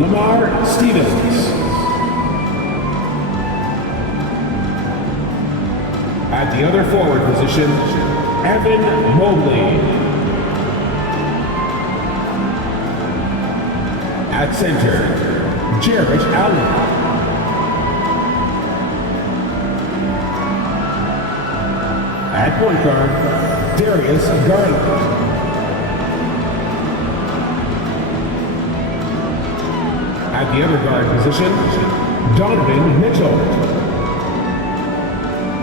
Lamar Stevens. At the other forward position, Evan Mobley. At center, Jarrett Allen. At point guard, Darius Garland. At the other guard position, Donovan Mitchell.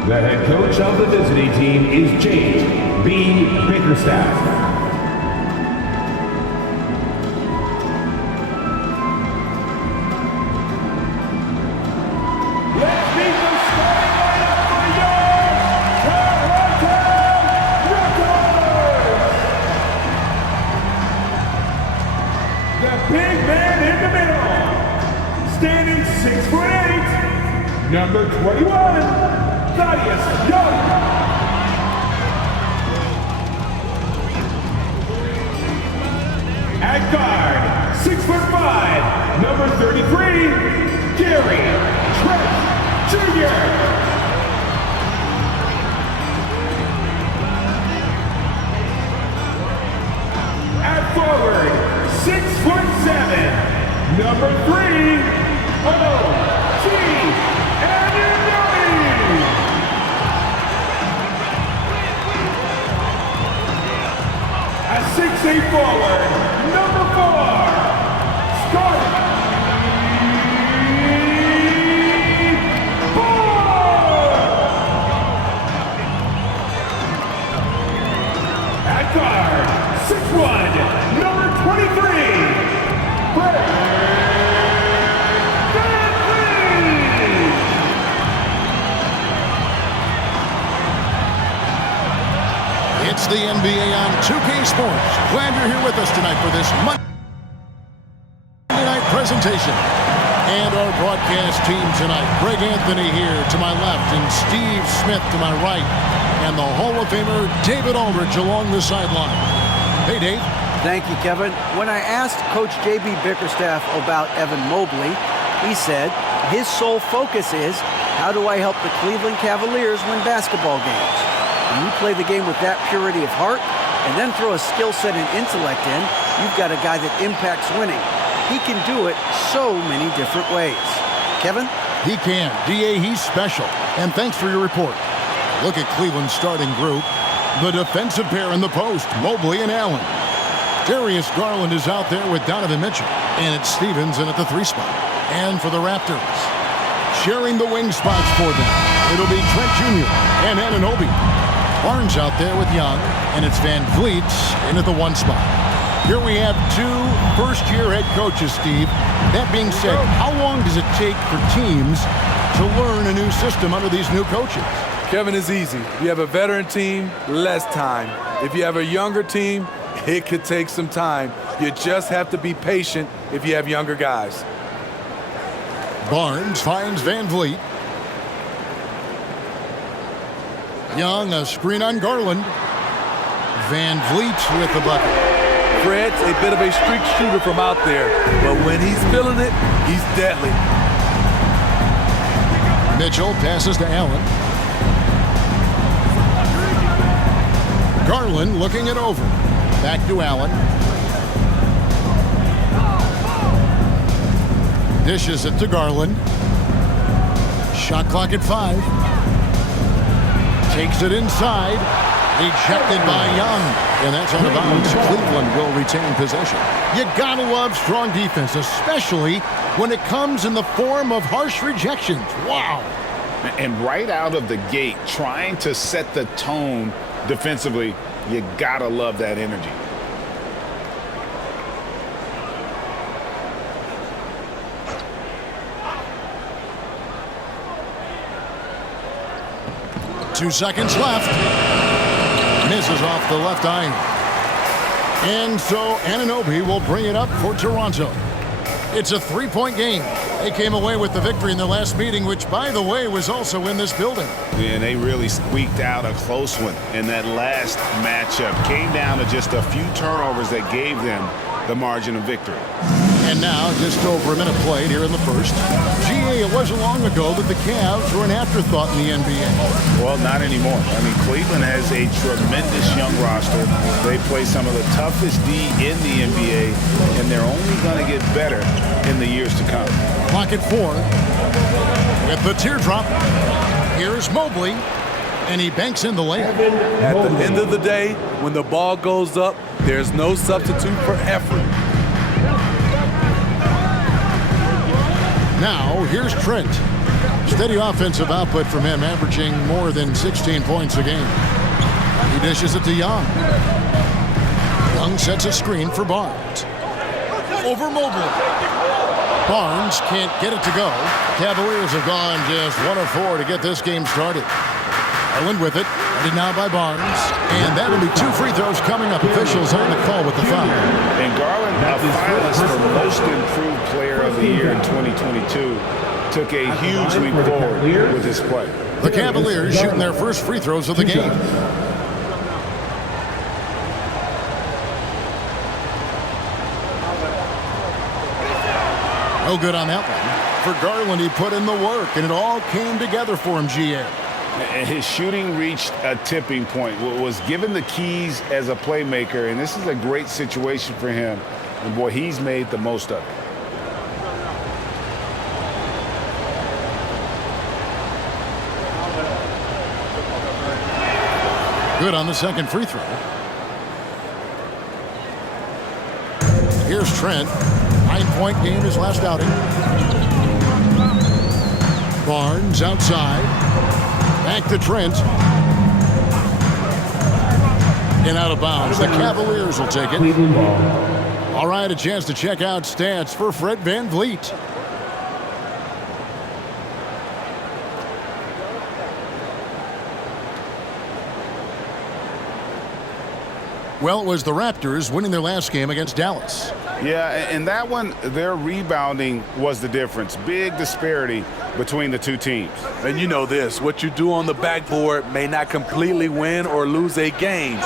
The head coach of the visiting team is James B. Bickerstaff. Let's meet the starting lineup for your Toronto Raptors! The big man in the middle, standing 6'8", number 21. Young. At guard, 6'5", number 33, Gary Trent Jr. At forward, 6'7", number 3, O.G. A 6'8" forward, number 4, Scotty Barnes. At guard, 6'1", number 23, Brett Van Vliet. It's the NBA on 2K Sports. Glad you're here with us tonight for this Monday night presentation. And our broadcast team tonight. Greg Anthony here to my left and Steve Smith to my right. And the Hall of Famer David Aldridge along the sideline. Hey, Dave. Thank you, Kevin. When I asked Coach J.B. Bickerstaff about Evan Mobley, he said his sole focus is, how do I help the Cleveland Cavaliers win basketball games? When you play the game with that purity of heart and then throw a skill set and intellect in, you've got a guy that impacts winning. He can do it so many different ways. Kevin? He can. D.A., he's special. And thanks for your report. Look at Cleveland's starting group. The defensive pair in the post, Mobley and Allen. Darius Garland is out there with Donovan Mitchell. And it's Stevens in at the 3 spot. And for the Raptors, sharing the wing spots for them, it'll be Trent Jr. and Anunoby. Barnes out there with Young, and it's Van Vliet in at the 1 spot. Here we have 2 first-year head coaches, Steve. That being said, how long does it take for teams to learn a new system under these new coaches? Kevin, is easy. If you have a veteran team, less time. If you have a younger team, it could take some time. You just have to be patient if you have younger guys. Barnes finds Van Vliet. Young, a screen on Garland. Van Vliet with the bucket. Fred's a bit of a streak shooter from out there, but when he's feeling it, he's deadly. Mitchell passes to Allen. Garland looking it over. Back to Allen. Dishes it to Garland. Shot clock at 5. Takes it inside. Ejected by Young. And that's out of bounds. Cleveland will retain possession. You gotta love strong defense, especially when it comes in the form of harsh rejections. Wow. And right out of the gate, trying to set the tone defensively, you gotta love that energy. Two seconds left. Misses off the left eye. And so Anunoby will bring it up for Toronto. It's a 3-point game. They came away with the victory in their last meeting, which, by the way, was also in this building. And they really squeaked out a close one in that last matchup. Came down to just a few turnovers that gave them the margin of victory. And now, just over a minute played here in the first. GA, it wasn't long ago that the Cavs were an afterthought in the NBA. Well, not anymore. I mean, Cleveland has a tremendous young roster. They play some of the toughest D in the NBA, and they're only going to get better in the years to come. Clock at 4. With the teardrop, here's Mobley, and he banks in the layup. At the end of the day, when the ball goes up, there's no substitute for effort. Now, here's Trent. Steady offensive output from him, averaging more than 16 points a game. He dishes it to Young. Young sets a screen for Barnes. Over Mobley. Barnes can't get it to go. Cavaliers have gone just 1 of 4 to get this game started. Garland with it. Ready now by Barnes. And that'll be 2 free throws coming up. Officials on the call with the foul. And Garland, a finalist for Most Improved Player of the Year in 2022, took a huge leap forward with his play. The Cavaliers shooting their first free throws of the game. No good on that one. For Garland, he put in the work, and it all came together for him, GA. His shooting reached a tipping point, was given the keys as a playmaker, and this is a great situation for him. And, boy, he's made the most of it. Good on the second free throw. Here's Trent. 9-point game his last outing. Barnes outside. Back to Trent. And out of bounds. The Cavaliers will take it. All right, a chance to check out stats for Fred VanVleet. Well, it was the Raptors winning their last game against Dallas. Yeah, and that one, their rebounding was the difference. Big disparity between the two teams. And you know this, what you do on the backboard may not completely win or lose a game,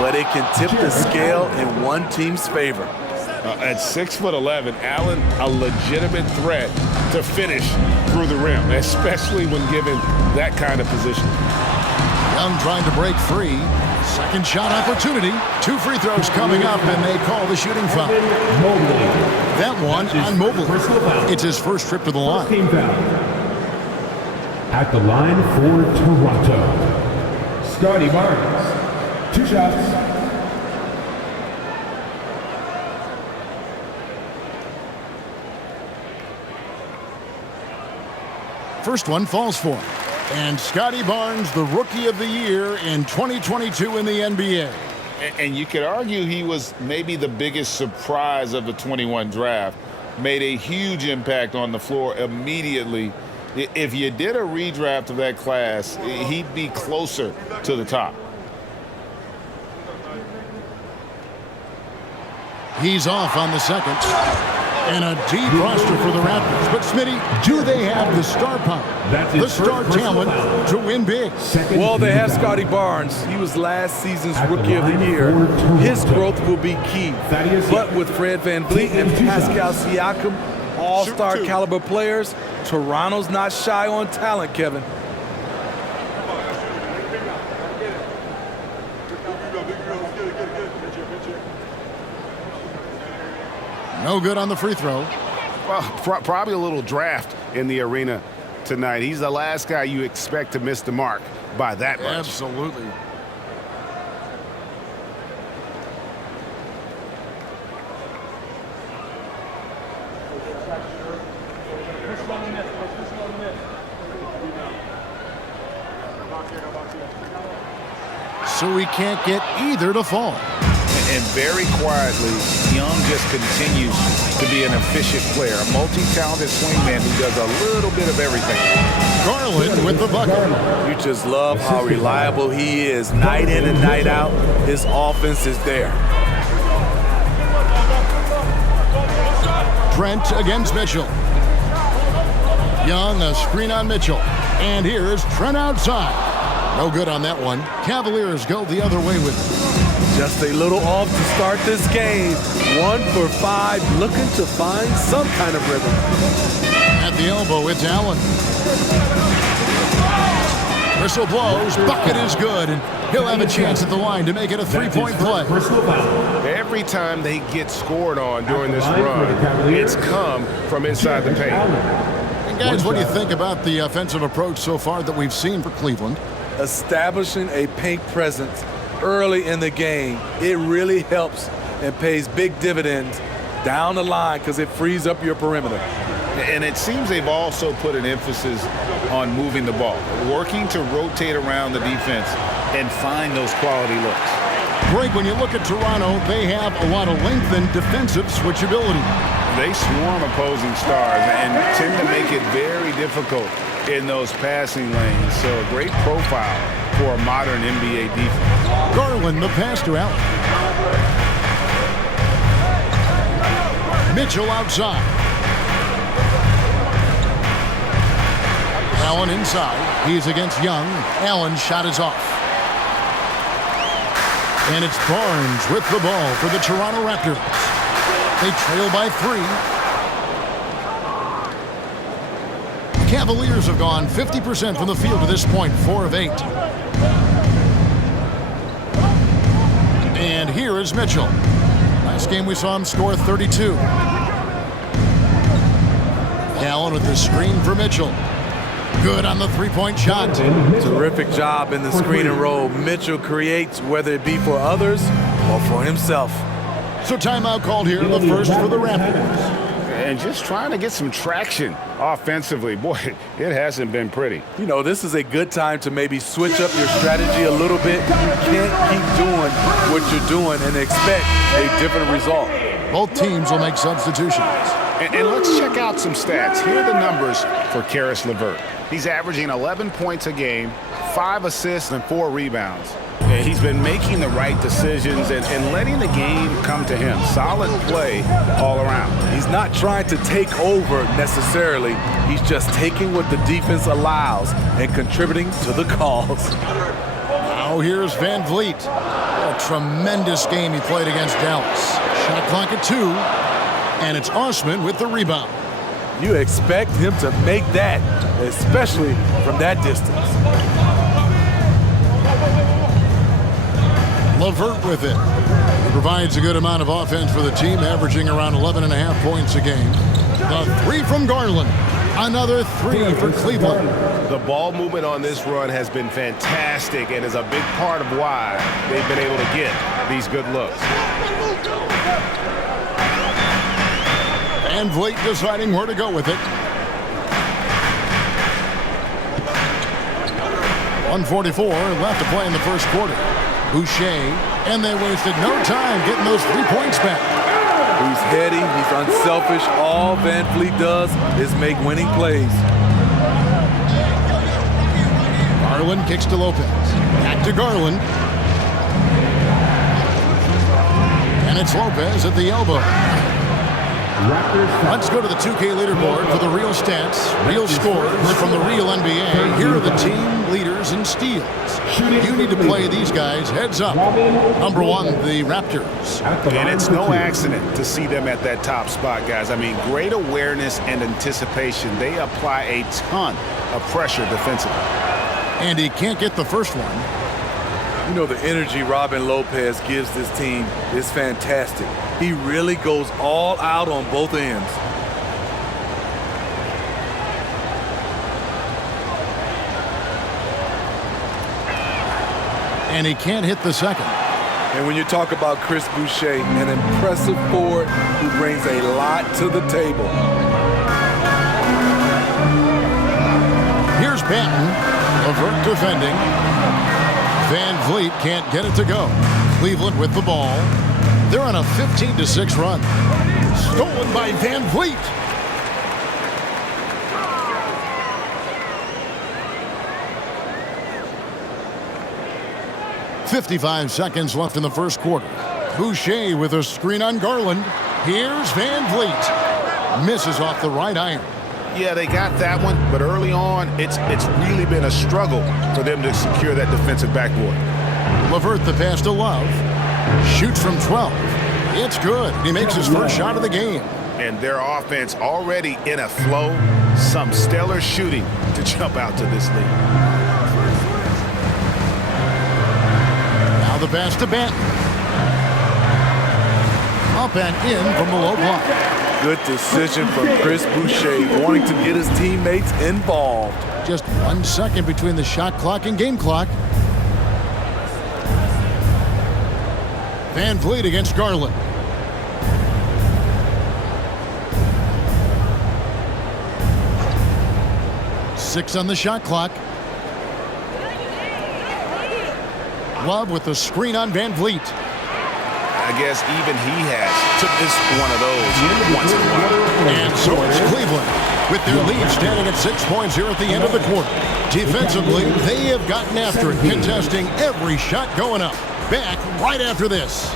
but it can tip the scale in one team's favor. At 6'11", Allen, a legitimate threat to finish through the rim, especially when given that kind of position. Young trying to break free. Second shot opportunity. 2 free throws coming up, and they call the shooting foul. That one on Mobley. It's his first trip to the line. At the line for Toronto, Scotty Barnes. 2 shots. First one falls for him. And Scotty Barnes, the Rookie of the Year in 2022 in the NBA. And you could argue he was maybe the biggest surprise of the 21 draft. Made a huge impact on the floor immediately. If you did a redraft of that class, he'd be closer to the top. He's off on the second. And a deep roster for the Raptors. But, Smitty, do they have the star power, the star talent to win big? Well, they have Scotty Barnes. He was last season's Rookie of the Year. His growth will be key. But with Fred VanVleet and Pascal Siakam, all-star caliber players, Toronto's not shy on talent, Kevin. No good on the free throw. Well, probably a little draft in the arena tonight. He's the last guy you expect to miss the mark by that much. Absolutely. So he can't get either to fall. And very quietly, Young just continues to be an efficient player, a multi-talented swingman who does a little bit of everything. Garland with the bucket. You just love how reliable he is. Night in and night out, his offense is there. Trent against Mitchell. Young, a screen on Mitchell. And here's Trent outside. No good on that one. Cavaliers go the other way with it. Just a little off to start this game. 1 for 5, looking to find some kind of rhythm. At the elbow, it's Allen. Whistle blows, bucket is good, and he'll have a chance at the line to make it a 3-point play. Every time they get scored on during this run, it's come from inside the paint. And guys, what do you think about the offensive approach so far that we've seen for Cleveland? Establishing a paint presence early in the game, it really helps and pays big dividends down the line because it frees up your perimeter. And it seems they've also put an emphasis on moving the ball, working to rotate around the defense and find those quality looks. Greg, when you look at Toronto, they have a lot of length and defensive switchability. They swarm opposing stars and tend to make it very difficult in those passing lanes. So a great profile for a modern NBA defense. Garland, the pass to Allen. Mitchell outside. Allen inside. He's against Young. Allen's shot is off. And it's Barnes with the ball for the Toronto Raptors. They trail by 3. The Cavaliers have gone 50% from the field to this point, 4 of 8. And here is Mitchell. Last game we saw him score 32. Allen with the screen for Mitchell. Good on the 3-point shot. Terrific job in the screen and roll. Mitchell creates, whether it be for others or for himself. So timeout called here, the first for the Raptors. And just trying to get some traction offensively. Boy, it hasn't been pretty. You know, this is a good time to maybe switch up your strategy a little bit. You can't keep doing what you're doing and expect a different result. Both teams will make substitutions. And let's check out some stats. Here are the numbers for Karis LeVert. He's averaging 11 points a game, 5 assists, and 4 rebounds. And he's been making the right decisions and letting the game come to him. Solid play all around. He's not trying to take over necessarily. He's just taking what the defense allows and contributing to the cause. Now here's Van Vliet. A tremendous game he played against Dallas. Shot clock at 2. And it's Osman with the rebound. You expect him to make that, especially from that distance. LeVert with it. He provides a good amount of offense for the team, averaging around 11.5 points a game. The 3 from Garland. Another 3 for Cleveland. The ball movement on this run has been fantastic and is a big part of why they've been able to get these good looks. Van Vliet deciding where to go with it. 1:44 left to play in the first quarter. Boucher, and they wasted no time getting those 3 points back. He's heady, he's unselfish. All Van Vliet does is make winning plays. Garland kicks to Lopez. Back to Garland. And it's Lopez at the elbow. Let's go to the 2K leaderboard for the real stats, real scores from the real NBA. Here are the team leaders in steals. You need to play these guys heads up. Number 1, the Raptors. And it's no accident to see them at that top spot, guys. I mean, great awareness and anticipation. They apply a ton of pressure defensively. And he can't get the first one. You know, the energy Robin Lopez gives this team is fantastic. He really goes all out on both ends. And he can't hit the second. And when you talk about Chris Boucher, an impressive forward who brings a lot to the table. Here's Banton. LeVert defending. Van Vliet can't get it to go. Cleveland with the ball. They're on a 15-6 run. Stolen by Van Vliet. .55 seconds left in the first quarter. Boucher with a screen on Garland. Here's Van Vliet. Misses off the right iron. Yeah, they got that one, but early on, it's really been a struggle for them to secure that defensive backboard. LeVert the pass to Love. Shoots from 12. It's good. He makes his first shot of the game. And their offense already in a flow. Some stellar shooting to jump out to this lead. Now the pass to Benton. Up and in from the low block. Good decision from Chris Boucher, wanting to get his teammates involved. Just 1 second between the shot clock and game clock. Van Vliet against Garland. Six on the shot clock. Love with the screen on Van Vliet. I guess even he has to miss one of those once in a while. And so it's Cleveland with their lead standing at 6 points here at the end of the quarter. Defensively, they have gotten after it, contesting every shot going up. Back right after this.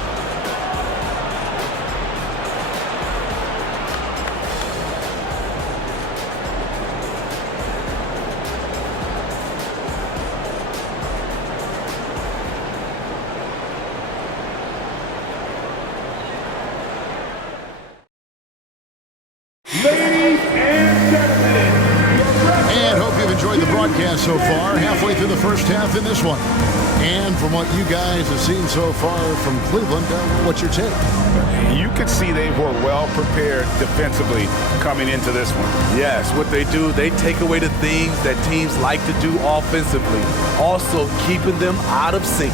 So far, halfway through the first half in this one. And from what you guys have seen so far from Cleveland, what's your take? You could see they were well prepared defensively coming into this one. Yes, what they do, they take away the things that teams like to do offensively, also keeping them out of sync.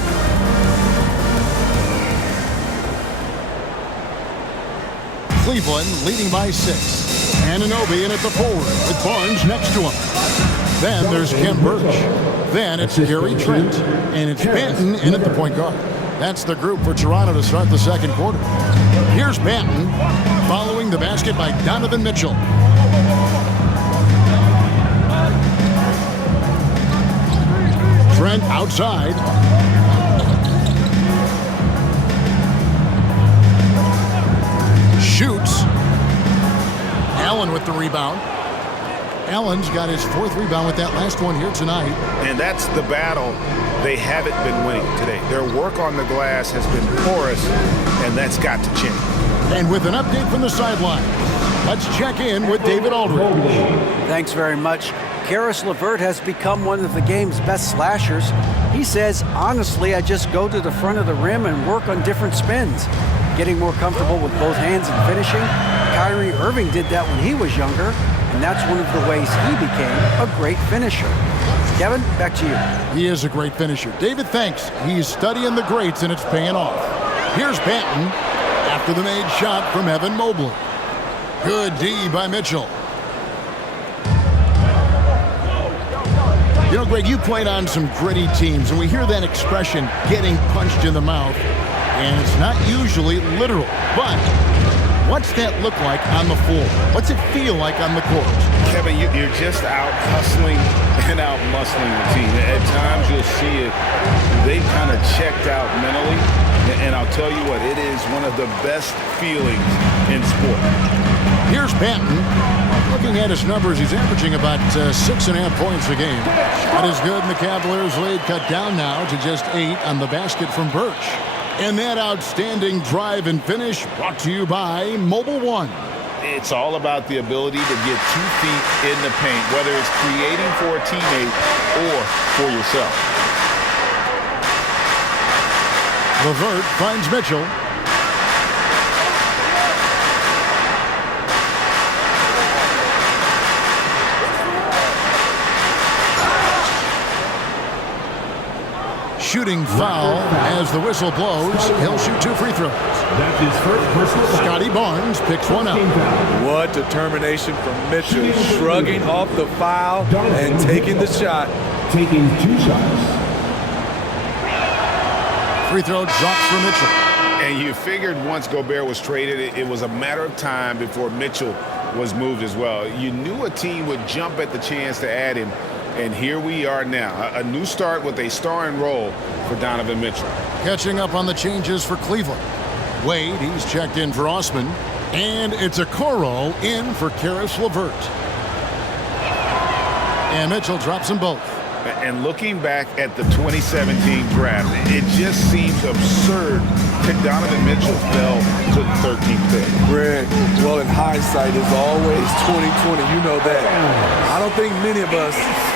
Cleveland leading by 6. Anunoby in at the forward with Barnes next to him. Then there's Ken Birch. Then it's Gary Trent. And it's Benton in at the point guard. That's the group for Toronto to start the second quarter. Here's Benton following the basket by Donovan Mitchell. Trent outside. Shoots. Allen with the rebound. Allen's got his 4th rebound with that last one here tonight. And that's the battle they haven't been winning today. Their work on the glass has been porous, and that's got to change. And with an update from the sideline, let's check in with David Aldridge. Thanks very much. Karis LeVert has become one of the game's best slashers. He says, honestly, I just go to the front of the rim and work on different spins, getting more comfortable with both hands and finishing. Kyrie Irving did that when he was younger, and that's one of the ways he became a great finisher. Kevin, back to you. He is a great finisher. David, thanks. He's studying the greats, and it's paying off. Here's Benton after the made shot from Evan Mobley. Good D by Mitchell. You know, Greg, you played on some gritty teams, and we hear that expression, getting punched in the mouth, and it's not usually literal. But what's that look like on the floor? What's it feel like on the court? Kevin, you're just out hustling and out muscling the team. At times you'll see it, they kind of checked out mentally. And I'll tell you what, it is one of the best feelings in sport. Here's Benton. Looking at his numbers, he's averaging about 6.5 points a game. That is good, and the Cavaliers lead cut down now to just 8 on the basket from Birch. And that outstanding drive and finish brought to you by Mobile One. It's all about the ability to get 2 feet in the paint, whether it's creating for a teammate or for yourself. LeVert finds Mitchell. Shooting foul as the whistle blows. He'll shoot 2 free throws. That's his first personal foul. Scotty Barnes picks one up. What determination from Mitchell, shrugging off the foul and taking the shot. Taking 2 shots. Free throw drops for Mitchell. And you figured once Gobert was traded, it was a matter of time before Mitchell was moved as well. You knew a team would jump at the chance to add him. And here we are now, a new start with a starring role for Donovan Mitchell. Catching up on the changes for Cleveland. Wade, he's checked in for Osman. And it's a Okoro in for Karis LeVert. And Mitchell drops them both. And looking back at the 2017 draft, it just seems absurd Donovan Mitchell fell to the 13th pick. Greg, well, in hindsight, is always 2020. You know that. I don't think many of us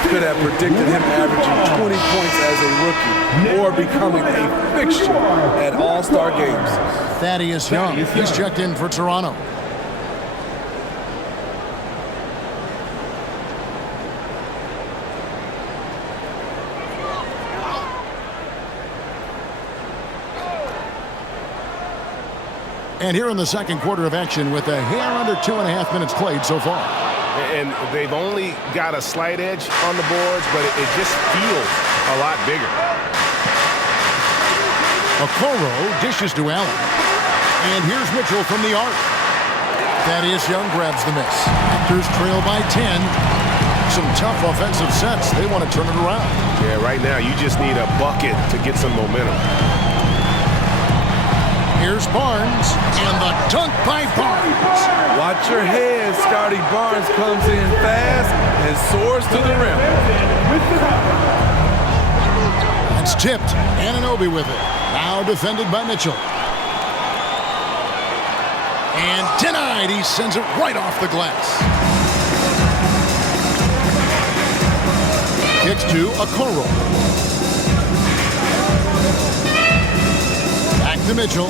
could have predicted him averaging 20 points as a rookie or becoming a fixture at All-Star games. Thaddeus Young, he's checked in for Toronto. And here in the second quarter of action with a hair under 2.5 minutes played so far. And they've only got a slight edge on the boards, but it just feels a lot bigger. Okoro dishes to Allen. And here's Mitchell from the arc. Thaddeus Young grabs the miss. Raptors trail by 10. Some tough offensive sets. They want to turn it around. Yeah, right now you just need a bucket to get some momentum. Here's Barnes, and the dunk by Barnes. Watch your head. Scotty Barnes comes in fast and soars to the rim. It's tipped. Anunoby with it. Now defended by Mitchell. And denied. He sends it right off the glass. Kicks to Okoro. To Mitchell.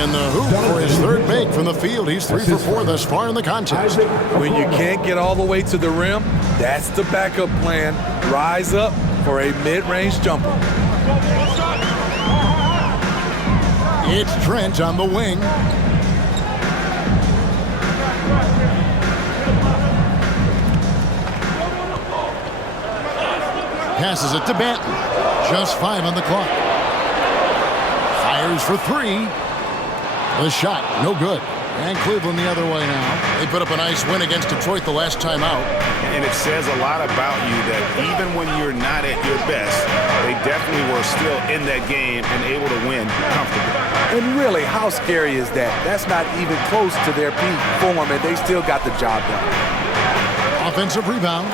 In the hoop for his third make from the field. He's 3 for 4 thus far in the contest. When you can't get all the way to the rim, that's the backup plan. Rise up for a mid-range jumper. It's Trent on the wing. Passes it to Banton. Just 5 on the clock. Fires for 3. The shot, no good. And Cleveland the other way now. They put up a nice win against Detroit the last time out. And it says a lot about you that even when you're not at your best, they definitely were still in that game and able to win comfortably. And really, how scary is that? That's not even close to their peak form, and they still got the job done. Offensive rebound.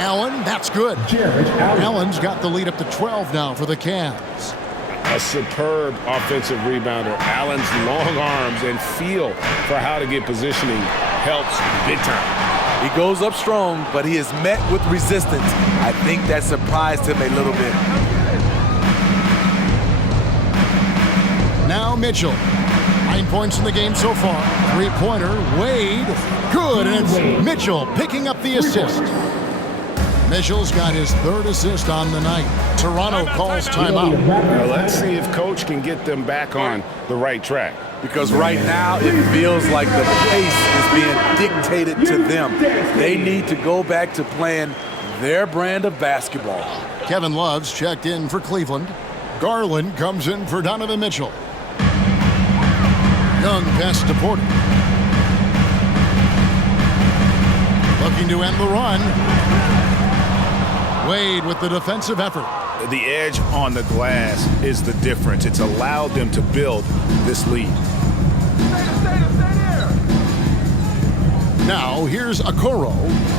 Allen, that's good. Allen's got the lead up to 12 now for the Cavs. A superb offensive rebounder. Allen's long arms and feel for how to get positioning helps big time. He goes up strong, but he is met with resistance. I think that surprised him a little bit. Now Mitchell. 9 points in the game so far. 3-pointer. Wade. Good. And it's Mitchell picking up the assist. Mitchell's got his 3rd assist on the night. Toronto calls timeout. Well, let's see if Coach can get them back on the right track. Because right now it feels like the pace is being dictated to them. They need to go back to playing their brand of basketball. Kevin Love's checked in for Cleveland. Garland comes in for Donovan Mitchell. Young passes to Porter. Looking to end the run. Wade with the defensive effort. The edge on the glass is the difference. It's allowed them to build this lead. Now here's Okoro,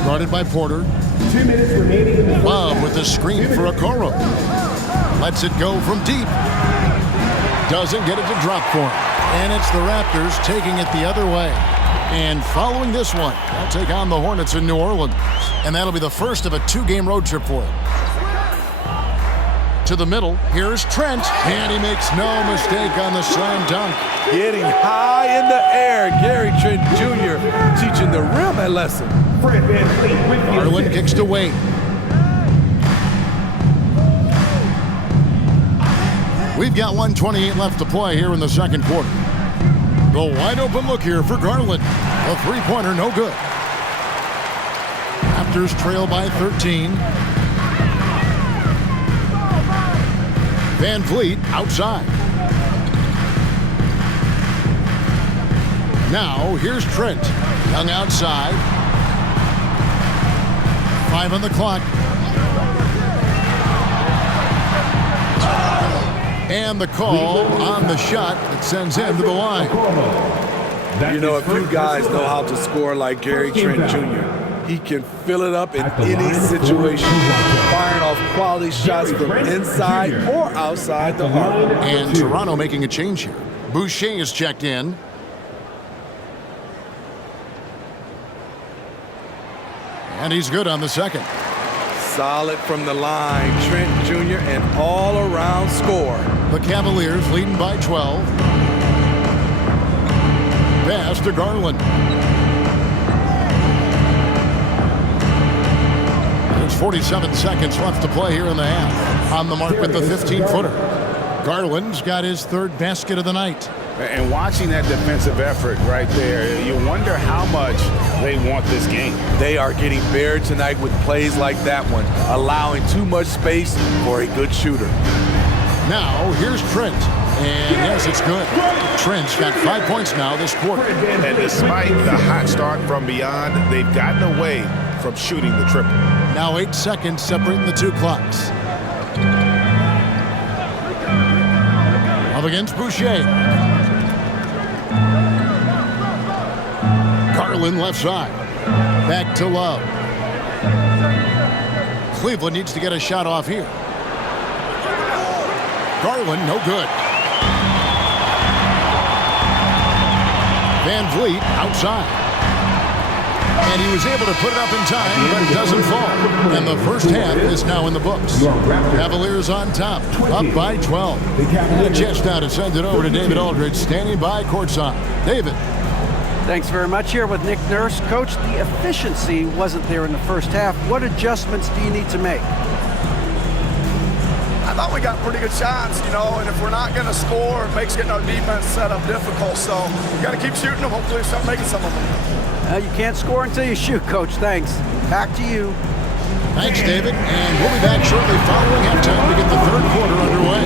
guarded by Porter. 2 minutes remaining in the Love with the screen for Okoro. Lets it go from deep. Doesn't get it to drop for him. And it's the Raptors taking it the other way. And following this one, they'll take on the Hornets in New Orleans. And that'll be the first of a 2-game road trip for them. To the middle, here's Trent. And he makes no mistake on the slam dunk. Getting high in the air. Gary Trent Jr. teaching the rim a lesson. Garland kicks to Wade. We've got 1:28 left to play here in the second quarter. The wide open look here for Garland. A 3-pointer, no good. Raptors trail by 13. Van Vliet outside. Now here's Trent. Young outside. 5 on the clock. And the call on the shot that sends him to the line. You know, a few guys know how to score like Gary Trent Jr. He can fill it up in any situation, firing off quality shots from inside or outside the arc. And Toronto making a change here. Boucher is checked in. And he's good on the second. Solid from the line, Trent Jr., an all-around score. The Cavaliers leading by 12. Pass to Garland. There's 47 seconds left to play here in the half. On the mark with the 15-footer. Garland's got his third basket of the night. And watching that defensive effort right there, you wonder how much they want this game. They are getting buried tonight with plays like that one, allowing too much space for a good shooter. Now, here's Trent. And yes, it's good. Trent's got 5 points now this quarter. And despite the hot start from beyond, they've gotten away from shooting the triple. Now 8 seconds separating the two clocks. Up against Boucher. Garland left side. Back to Love. Cleveland needs to get a shot off here. Garland, no good. Van Vliet outside. And he was able to put it up in time, but it doesn't fall. And the first half is now in the books. Cavaliers on top, up by 12. The chance now to send it over to David Aldridge, standing by courtside. David. Thanks very much. Here with Nick Nurse. Coach, the efficiency wasn't there in the first half. What adjustments do you need to make? I thought we got pretty good shots, and if we're not going to score, it makes getting our defense set up difficult. So we got to keep shooting them. Hopefully, start making some of them. You can't score until you shoot, Coach. Thanks. Back to you. Thanks, David. And we'll be back shortly following halftime to get the third quarter underway.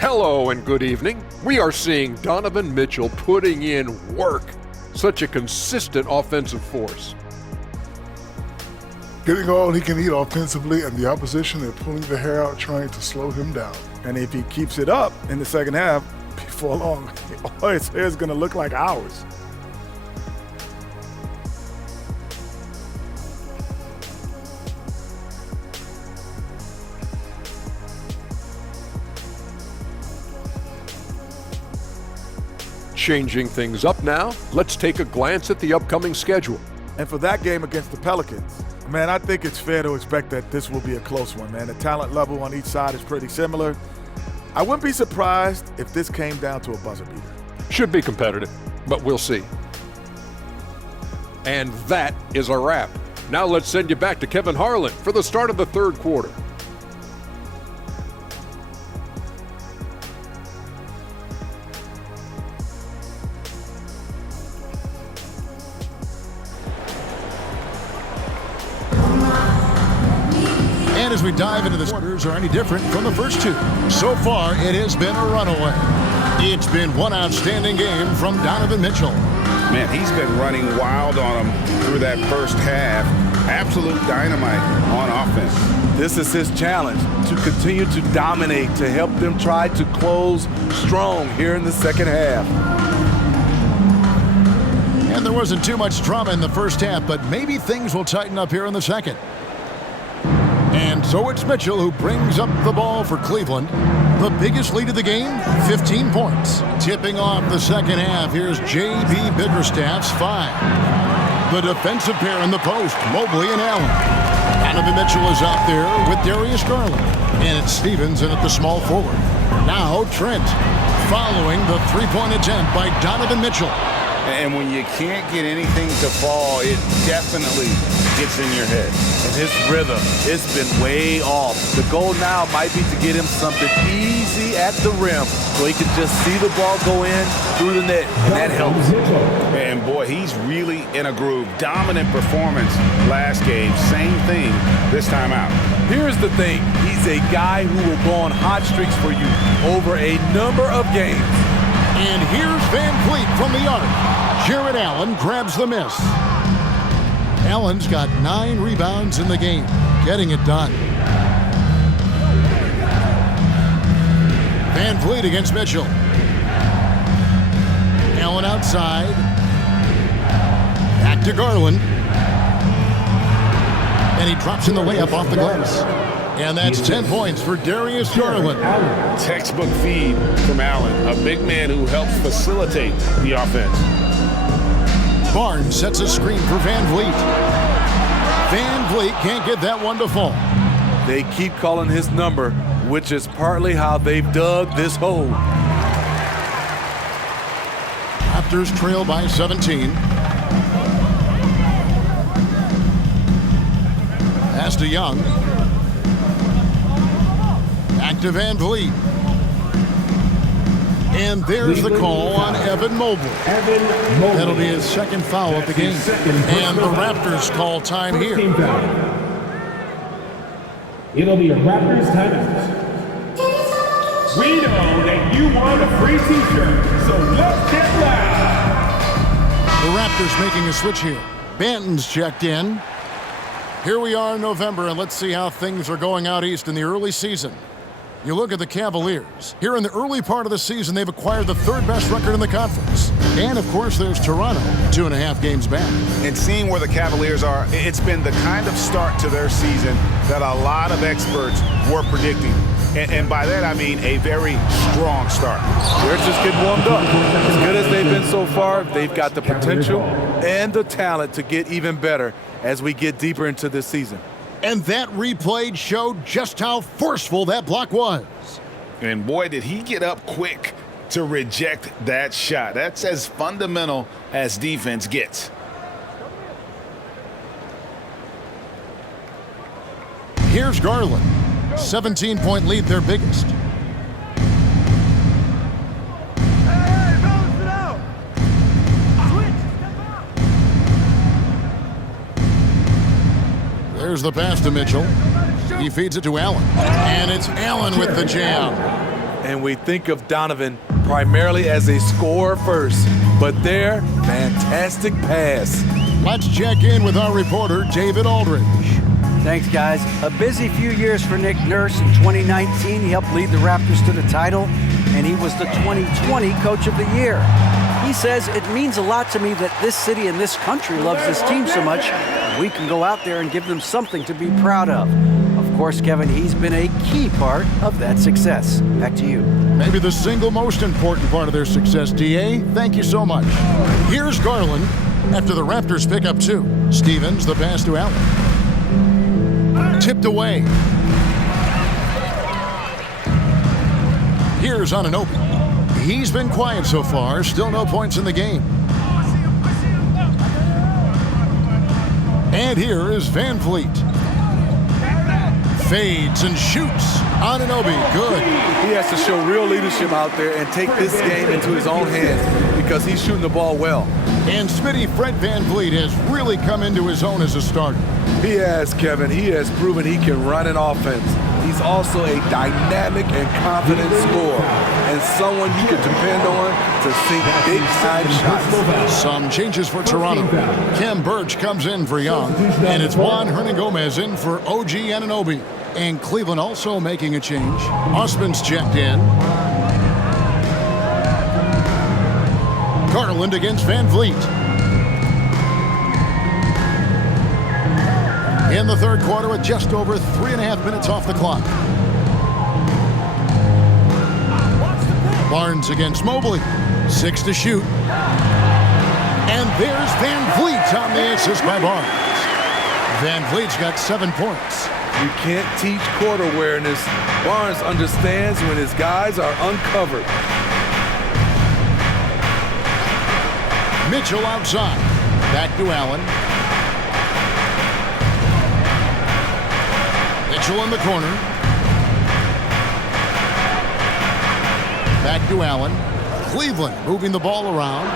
Hello and good evening. We are seeing Donovan Mitchell putting in work. Such a consistent offensive force. Getting all he can eat offensively, and the opposition are pulling their hair out trying to slow him down. And if he keeps it up in the second half, before long, his hair is going to look like ours. Changing things up now, let's take a glance at the upcoming schedule. And for that game against the Pelicans, man, I think it's fair to expect that this will be a close one, man. The talent level on each side is pretty similar. I wouldn't be surprised if this came down to a buzzer beater. Should be competitive, but we'll see. And that is a wrap. Now let's send you back to Kevin Harlan for the start of the third quarter. And as we dive into the quarters, are any different from the first two? So far, it has been a runaway. It's been one outstanding game from Donovan Mitchell. Man, he's been running wild on him through that first half. Absolute dynamite on offense. This is his challenge, to continue to dominate, to help them try to close strong here in the second half. And there wasn't too much drama in the first half, but maybe things will tighten up here in the second. And so it's Mitchell who brings up the ball for Cleveland. The biggest lead of the game, 15 points. Tipping off the second half, here's J.B. Bickerstaff's 5. The defensive pair in the post, Mobley and Allen. Donovan Mitchell is out there with Darius Garland. And it's Stevens in at the small forward. Now Trent, following the three-point attempt by Donovan Mitchell. And when you can't get anything to fall, it definitely gets in your head. And his rhythm, it's been way off. The goal now might be to get him something easy at the rim so he can just see the ball go in through the net, and that helps. And boy, he's really in a groove. Dominant performance last game. Same thing this time out. Here's the thing. He's a guy who will go on hot streaks for you over a number of games. And here's Van Vliet from the arc. Jared Allen grabs the miss. Allen's got 9 rebounds in the game, getting it done. Van Vliet against Mitchell. Allen outside. Back to Garland. And he drops in the layup off the glass. And that's 10 points for Darius Garland. Textbook feed from Allen, a big man who helps facilitate the offense. Barnes sets a screen for Van Vliet. Van Vliet can't get that one to fall. They keep calling his number, which is partly how they've dug this hole. Raptors trail by 17. Pass to Young. Back to Van Vliet. And there's the call on Evan Mobley. That'll be his second foul of the game. And the Raptors call time here. It'll be a Raptors timeout. We know that you want a free t-shirt, so let's get loud. The Raptors making a switch here. Banton's checked in. Here we are in November, and let's see how things are going out east in the early season. You look at the Cavaliers. Here in the early part of the season, they've acquired the third best record in the conference. And, of course, there's Toronto, 2.5 games back. And seeing where the Cavaliers are, it's been the kind of start to their season that a lot of experts were predicting. And by that, I mean a very strong start. They're just getting warmed up. As good as they've been so far, they've got the potential and the talent to get even better as we get deeper into this season. And that replay showed just how forceful that block was. And boy, did he get up quick to reject that shot. That's as fundamental as defense gets. Here's Garland. 17-point lead, their biggest. There's the pass to Mitchell. He feeds it to Allen. And it's Allen with the jam. And we think of Donovan primarily as a scorer first, but their fantastic pass. Let's check in with our reporter, David Aldridge. Thanks, guys. A busy few years for Nick Nurse. In 2019, he helped lead the Raptors to the title, and he was the 2020 Coach of the Year. He says, it means a lot to me that this city and this country loves this team so much. We can go out there and give them something to be proud of. Of course, Kevin, he's been a key part of that success. Back to you. Maybe the single most important part of their success, D.A. Thank you so much. Here's Garland after the Raptors pick up 2. Stevens, the pass to Allen. Tipped away. Here's Anunoby. He's been quiet so far. Still no points in the game. And here is Van Vliet. Fades and shoots. Anunoby, good. He has to show real leadership out there and take this game into his own hands because he's shooting the ball well. And Smitty, Fred Van Vliet has really come into his own as a starter. He has, Kevin. He has proven he can run an offense. He's also a dynamic and confident scorer and someone you can depend on to sink big-time shots. Some changes for Toronto. Kem Birch comes in for Young, and it's Juan Hernangomez in for OG Anunoby. And Cleveland also making a change. Osman's checked in. Garland against Van Vliet. In the third quarter with just over 3.5 minutes off the clock. Barnes against Mobley. 6 to shoot. And there's Van Vliet on the assist by Barnes. Van Vliet's got 7 points. You can't teach court awareness. Barnes understands when his guys are uncovered. Mitchell outside. Back to Allen. Mitchell in the corner. Back to Allen. Cleveland moving the ball around.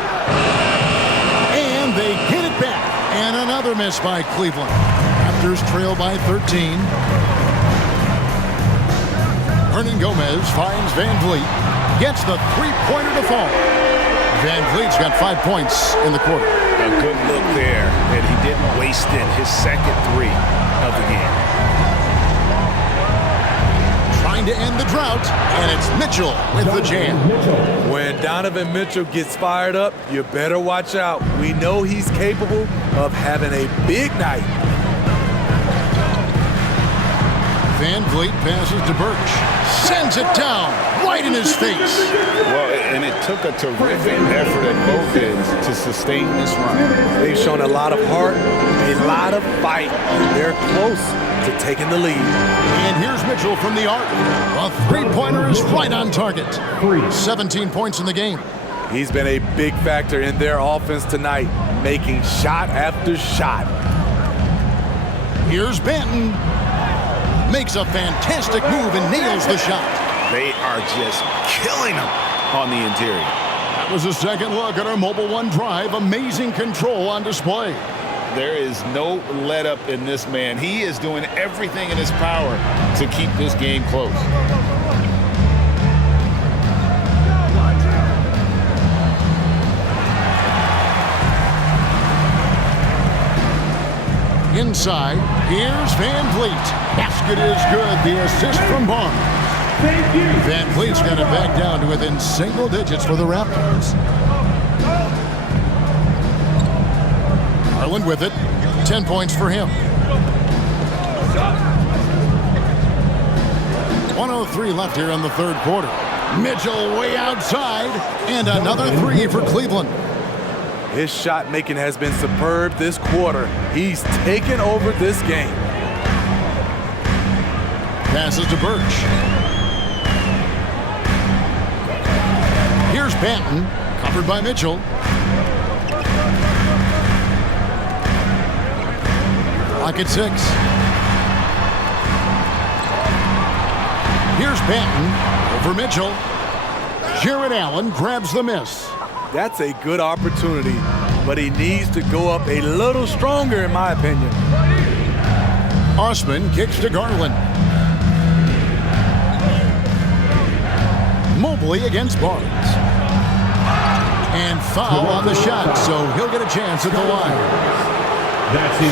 And they get it back. And another miss by Cleveland. Raptors trail by 13. Hernangomez finds Van Vliet. Gets the three-pointer to fall. Van Vliet's got 5 points in the quarter. A good look there, and he didn't waste it. His second 3 of the game. Trying trying to end the drought, and it's Mitchell with the jam. When Donovan Mitchell gets fired up, you better watch out. We know he's capable of having a big night. Van Vliet passes to Birch. Sends it down right in his face. Well, and it took a terrific effort at both ends to sustain this run. They've shown a lot of heart, a lot of fight. They're close to taking the lead. And here's Mitchell from the arc. A three-pointer is right on target. 17 points in the game. He's been a big factor in their offense tonight, making shot after shot. Here's Banton. Makes a fantastic move and nails the shot. They are just killing them on the interior. That was a second look at our Mobile One drive. Amazing control on display. There is no let up in this man. He is doing everything in his power to keep this game close. Inside, here's Van Vliet. Basket is good. The assist from Barnes. Thank you. Van Vliet's got it back down to within single digits for the Raptors. Garland with it. 10 points for him. 1:03 left here in the third quarter. Mitchell way outside. And another three for Cleveland. His shot making has been superb this quarter. He's taken over this game. Passes to Birch. Here's Banton, covered by Mitchell. Clock at 6. Here's Banton over Mitchell. Jared Allen grabs the miss. That's a good opportunity, but he needs to go up a little stronger, in my opinion. Osman kicks to Garland. Mobley against Barnes. And foul on the shot, so he'll get a chance at the line.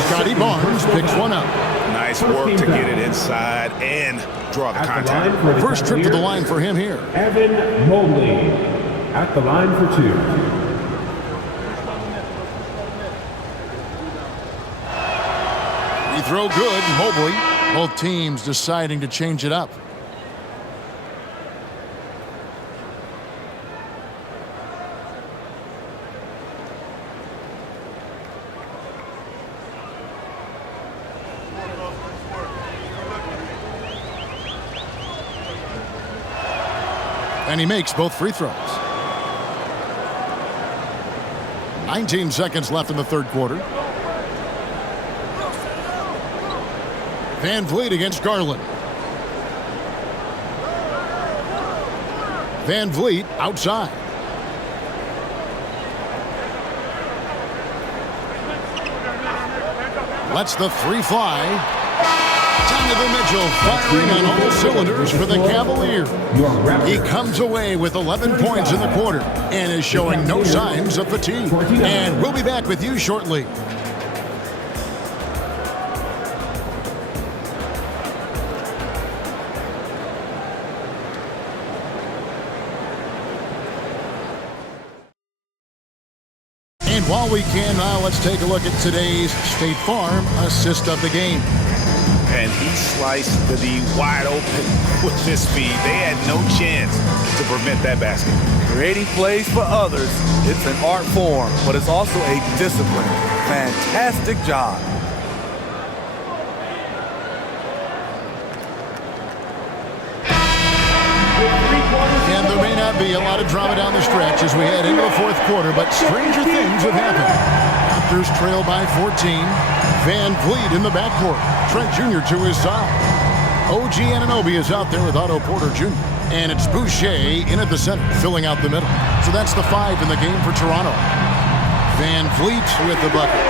Scotty Barnes picks one up. Nice work to get it inside and draw the contact. First trip to the line for him here. Evan Mobley at the line for two. Free throw good, Mobley. Both teams deciding to change it up. And he makes both free throws. 19 seconds left in the third quarter. Van Vliet against Garland. Van Vliet outside. Lets the three fly. Donovan Mitchell firing on all cylinders for the Cavaliers. He comes away with 11 points in the quarter and is showing no signs of fatigue. And we'll be back with you shortly. And while we can, now let's take a look at today's State Farm assist of the game. And he sliced the D wide open with his speed. They had no chance to prevent that basket. Creating plays for others, it's an art form, but it's also a discipline. Fantastic job. And there may not be a lot of drama down the stretch as we head into the fourth quarter, but stranger things have happened. Raptors trail by 14. Van Vliet in the backcourt. Trent Jr. to his side. OG Anunoby is out there with Otto Porter Jr. And it's Boucher in at the center, filling out the middle. So that's the 5 in the game for Toronto. Van Vliet with the bucket.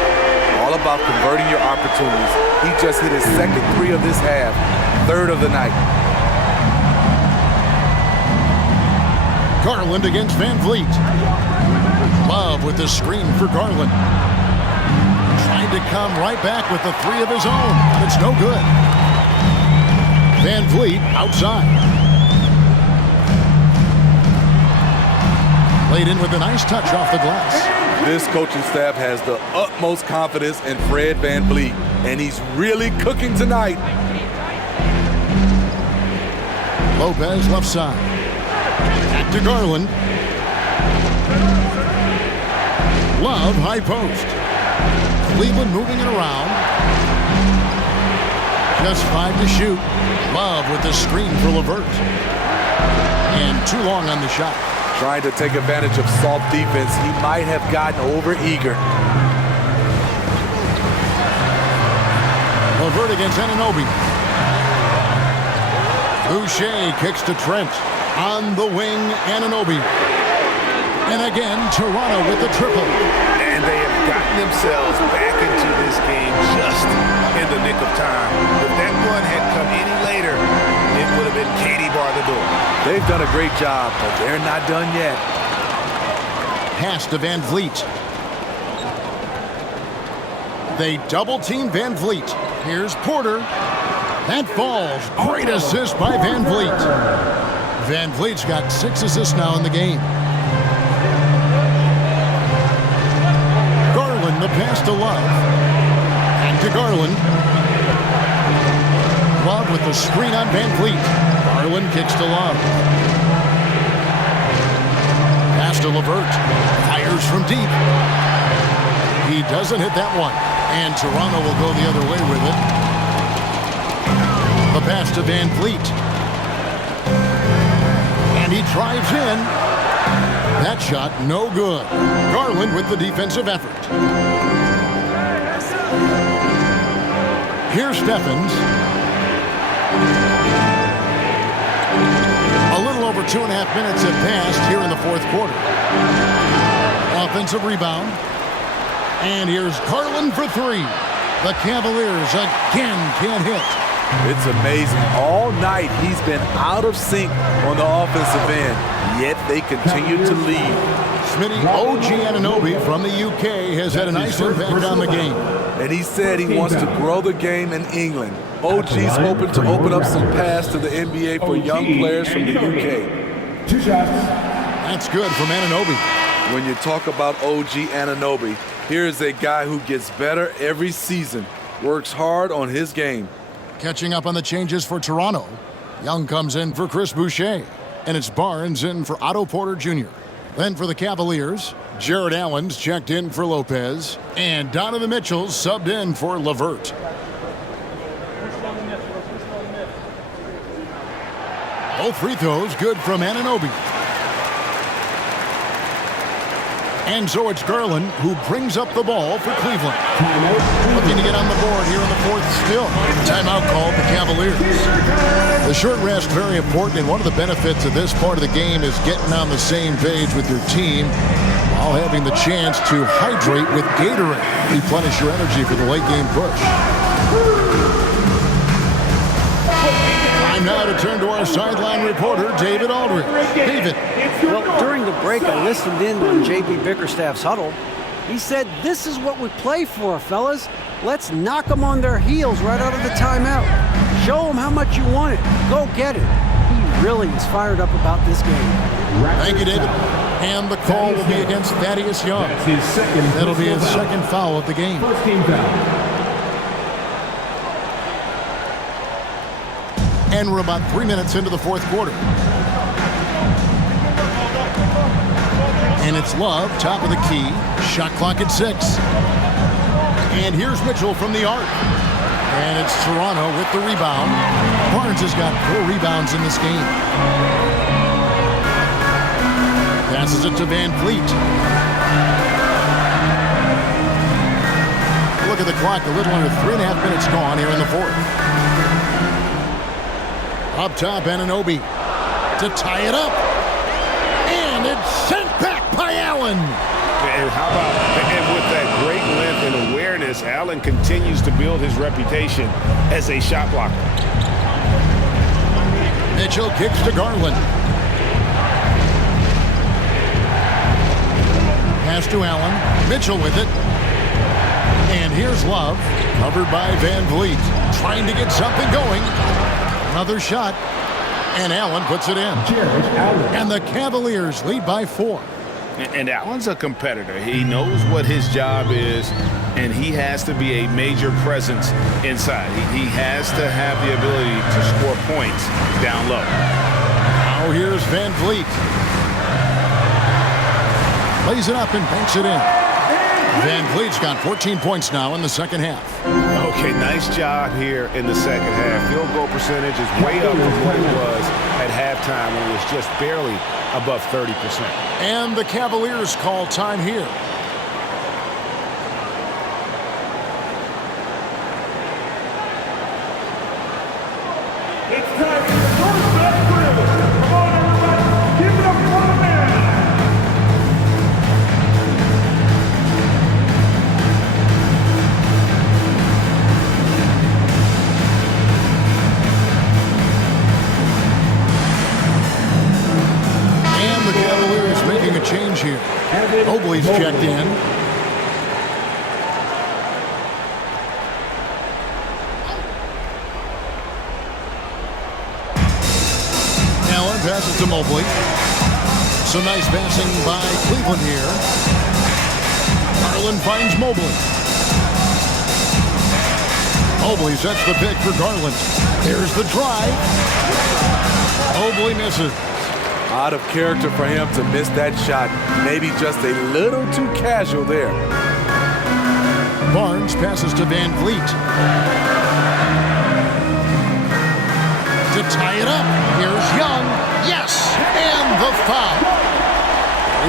All about converting your opportunities. He just hit his second three of this half, third of the night. Garland against Van Vliet. Love with the screen for Garland. Trying to come right back with the three of his own, but it's no good. Van Vliet outside. Laid in with a nice touch off the glass. This coaching staff has the utmost confidence in Fred Van Vliet, and he's really cooking tonight. Lopez left side. Back to Garland. Love high post. Cleveland moving it around. Just 5 to shoot. Love with the screen for LeVert. And too long on the shot. Trying to take advantage of soft defense. He might have gotten over-eager. LeVert against Anunoby. Boucher kicks to Trent. On the wing, Anunoby. And again, Toronto with the triple. And they have gotten themselves back into this game just in the nick of time. If that one had come any later, it would have been Katie bar the door. They've done a great job, but they're not done yet. Pass to Van Vliet. They double-team Van Vliet. Here's Porter. That falls. Great assist by Van Vliet. Van Vliet's got 6 assists now in the game. Garland, the pass to Love. And to Garland. Love with the screen on Van Vliet. Garland kicks to Love. Pass to LeVert. Fires from deep. He doesn't hit that one. And Toronto will go the other way with it. The pass to Van Vliet. And he drives in. That shot, no good. Garland with the defensive effort. Here's Stephens. A little over 2.5 minutes have passed here in the fourth quarter. Offensive rebound. And here's Garland for 3. The Cavaliers again can't hit. It's amazing. All night he's been out of sync on the offensive end, yet they continue to lead. Smitty, OG Anunoby from the UK has had a nice impact on the game. And he said he wants to grow the game in England. OG's hoping to open up some paths to the NBA for young players from the UK. 2 shots. That's good from Anunoby. When you talk about OG Anunoby, here's a guy who gets better every season, works hard on his game. Catching up on the changes for Toronto. Young comes in for Chris Boucher. And it's Barnes in for Otto Porter Jr. Then for the Cavaliers, Jared Allen's checked in for Lopez. And Donovan Mitchell's subbed in for LeVert. Both free throws good from Anunoby. And so it's Garland who brings up the ball for Cleveland. Looking to get on the board here in the fourth still. Timeout called the Cavaliers. The short rest very important, and one of the benefits of this part of the game is getting on the same page with your team while having the chance to hydrate with Gatorade. Replenish your energy for the late game push. Time now to turn to our sideline reporter, David Aldridge. David. Well, during the break, I listened in on J.B. Bickerstaff's huddle. He said, this is what we play for, fellas. Let's knock them on their heels right out of the timeout. Show them how much you want it. Go get it. He really is fired up about this game. Thank you, David. And the call will be against Thaddeus Young. That'll be his second foul of the game. First team foul. And we're about 3 minutes into the fourth quarter. And it's Love, top of the key. Shot clock at 6. And here's Mitchell from the arc. And it's Toronto with the rebound. Barnes has got 4 rebounds in this game. Passes it to Van Vliet. Look at the clock, a little under 3.5 minutes gone here in the fourth. Up top, Anunoby to tie it up. And it's sent back by Allen. And how about, and with that great length and awareness, Allen continues to build his reputation as a shot blocker. Mitchell kicks to Garland. Pass to Allen. Mitchell with it. And here's Love, covered by Van Vliet. Trying to get something going. Another shot. And Allen puts it in. And the Cavaliers lead by 4. And Allen's a competitor. He knows what his job is, and he has to be a major presence inside. He has to have the ability to score points down low. Now here's Van Vliet. Lays it up and banks it in. Van Vliet's got 14 points now in the second half. Okay, nice job here in the second half. Field goal percentage is way up from what it was at halftime when it was just barely above 30%. And the Cavaliers call time here. It's time for the Northside Grill. Come on, everybody. Give it up for the man. And the Cavaliers making a change here. Mobley's checked in. Allen passes to Mobley. Some nice passing by Cleveland here. Garland finds Mobley. Mobley sets the pick for Garland. Here's the drive. Mobley misses. Out of character for him to miss that shot. Maybe just a little too casual there. Barnes passes to Van Vliet. To tie it up. Here's Young. Yes! And the foul.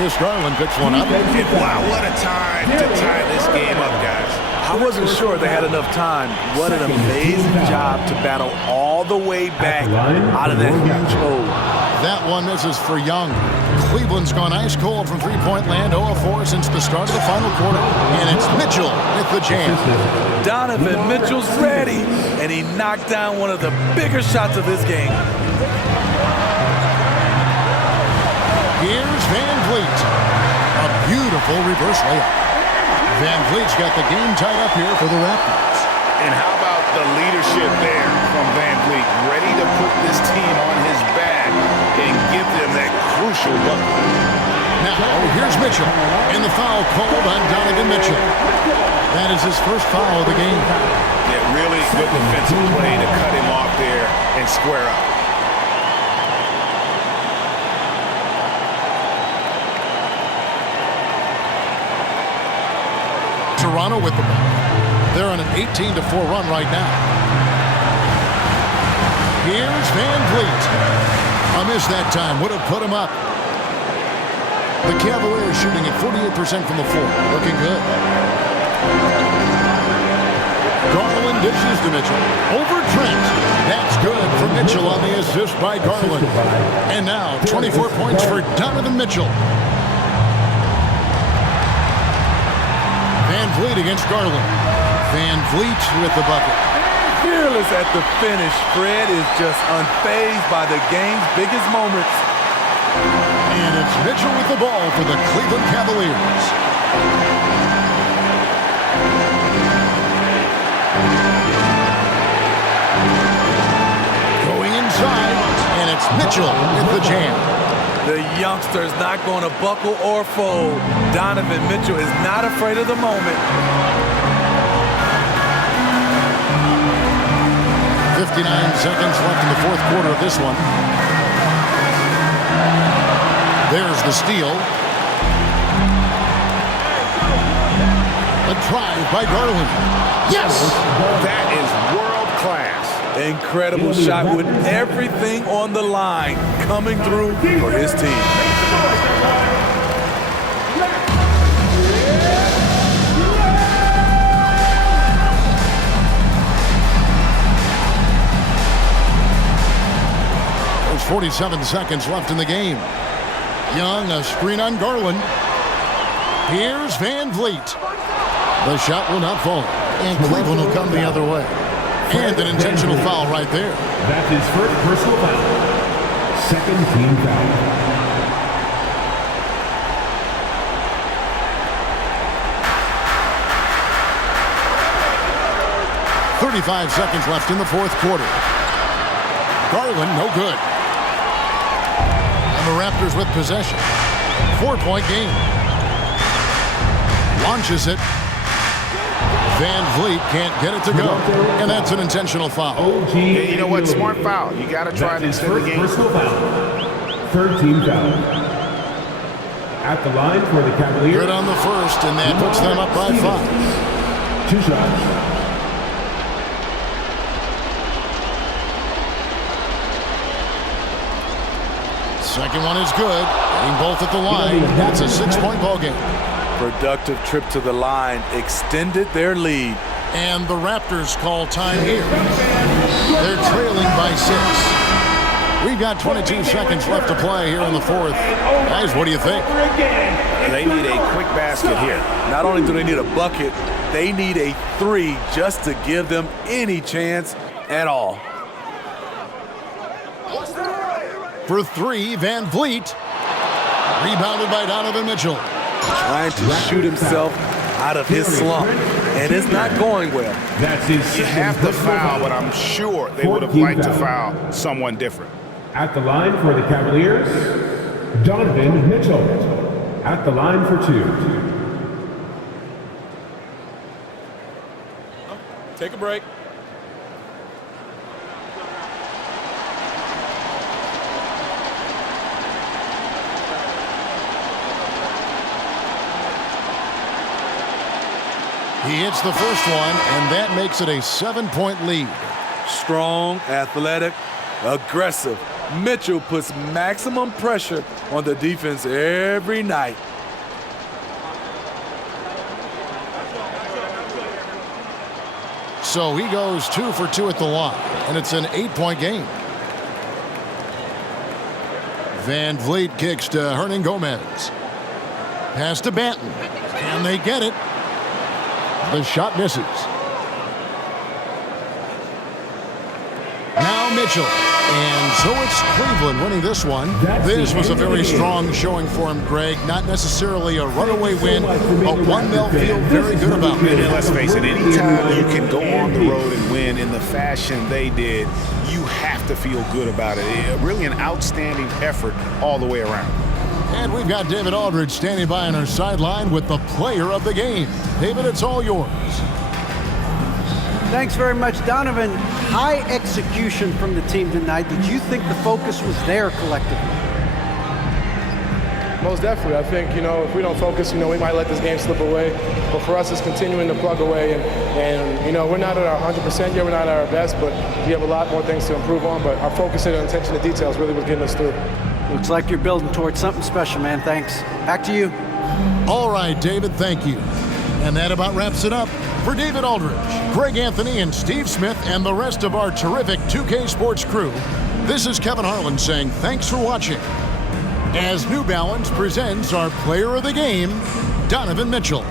Here's Garland picks one up. Wow, what a time to tie this game up, guys. I wasn't sure they had enough time. What an amazing job to battle all the way back out of that huge hole. That one misses for Young. Cleveland's gone ice cold from three-point land, 0 of 4 since the start of the final quarter. And it's Mitchell with the jam. Donovan Mitchell's ready, and he knocked down one of the bigger shots of this game. Here's Van Vliet. A beautiful reverse layup. Van Vliet's got the game tied up here for the Raptors. And how about the leadership there from Van Vliet, ready to put this team on his back and give them that crucial bucket. Now, here's Mitchell, and the foul called on Donovan Mitchell. That is his first foul of the game. Yeah, really good defensive play to cut him off there and square up. Toronto with the ball. They're on an 18-4 run right now. Here's Van Vliet. A miss that time would have put him up. The Cavaliers shooting at 48% from the floor. Looking good. Garland dishes to Mitchell. Over Trent. That's good for Mitchell on the assist by Garland. And now 24 points for Donovan Mitchell. Van Vliet against Garland. Van Vliet with the bucket. Fearless at the finish. Fred is just unfazed by the game's biggest moments. And it's Mitchell with the ball for the Cleveland Cavaliers. Going inside, and it's Mitchell with the jam. The youngster's not going to buckle or fold. Donovan Mitchell is not afraid of the moment. 59 seconds left in the fourth quarter of this one. There's the steal. A drive by Garland. Yes! That is world class. Incredible shot with everything on the line coming through for his team. There's 47 seconds left in the game. Young, a screen on Garland. Here's Van Vliet. The shot will not fall, and Cleveland will come the other way. And an intentional foul right there. That's his first personal foul. Second team foul. .35 seconds left in the fourth quarter. Garland, no good. And the Raptors with possession. 4-point game. Launches it. Van Vliet can't get it to go. And that's an intentional foul. Yeah, you know what? Smart foul. You got to try to extend the game. Personal foul. Third team foul. At the line for the Cavaliers. Good on the first, and that puts them up by 5. 2 shots. Second one is good. Getting both at the line. It's a 6-point ball game. Productive trip to the line extended their lead. And the Raptors call time here. They're trailing by 6. We've got 22 seconds left to play here in the fourth. Guys, what do you think? They need a quick basket here. Not only do they need a bucket, they need a 3 just to give them any chance at all. For 3, Van Vliet. Rebounded by Donovan Mitchell. Trying to shoot himself out of his slump, and it's not going well. You have to foul, but I'm sure they would have liked to foul someone different. At the line for the Cavaliers, Donovan Mitchell. At the line for 2. Take a break. He hits the first one, and that makes it a 7-point lead. Strong, athletic, aggressive. Mitchell puts maximum pressure on the defense every night. So he goes 2 for 2 at the line, and it's an 8-point game. Van Vliet kicks to Hernan Gomez. Pass to Banton. Can they get it? The shot misses. Now Mitchell. And so it's Cleveland winning this one. This was a very strong showing for him, Greg. Not necessarily a runaway win, but one they'll feel very good about. And let's face it, anytime you can go on the road and win in the fashion they did, you have to feel good about it. Really an outstanding effort all the way around. And we've got David Aldridge standing by on our sideline with the player of the game. David, it's all yours. Thanks very much, Donovan. High execution from the team tonight. Did you think the focus was there collectively? Most definitely. I think, if we don't focus, we might let this game slip away. But for us, it's continuing to plug away. And we're not at our 100% yet. We're not at our best, but we have a lot more things to improve on. But our focus and attention to details really was getting us through. Looks like you're building towards something special, man. Thanks. Back to you. All right, David, thank you. And that about wraps it up. For David Aldridge, Greg Anthony, and Steve Smith, and the rest of our terrific 2K Sports crew, this is Kevin Harlan saying thanks for watching. As New Balance presents our player of the game, Donovan Mitchell.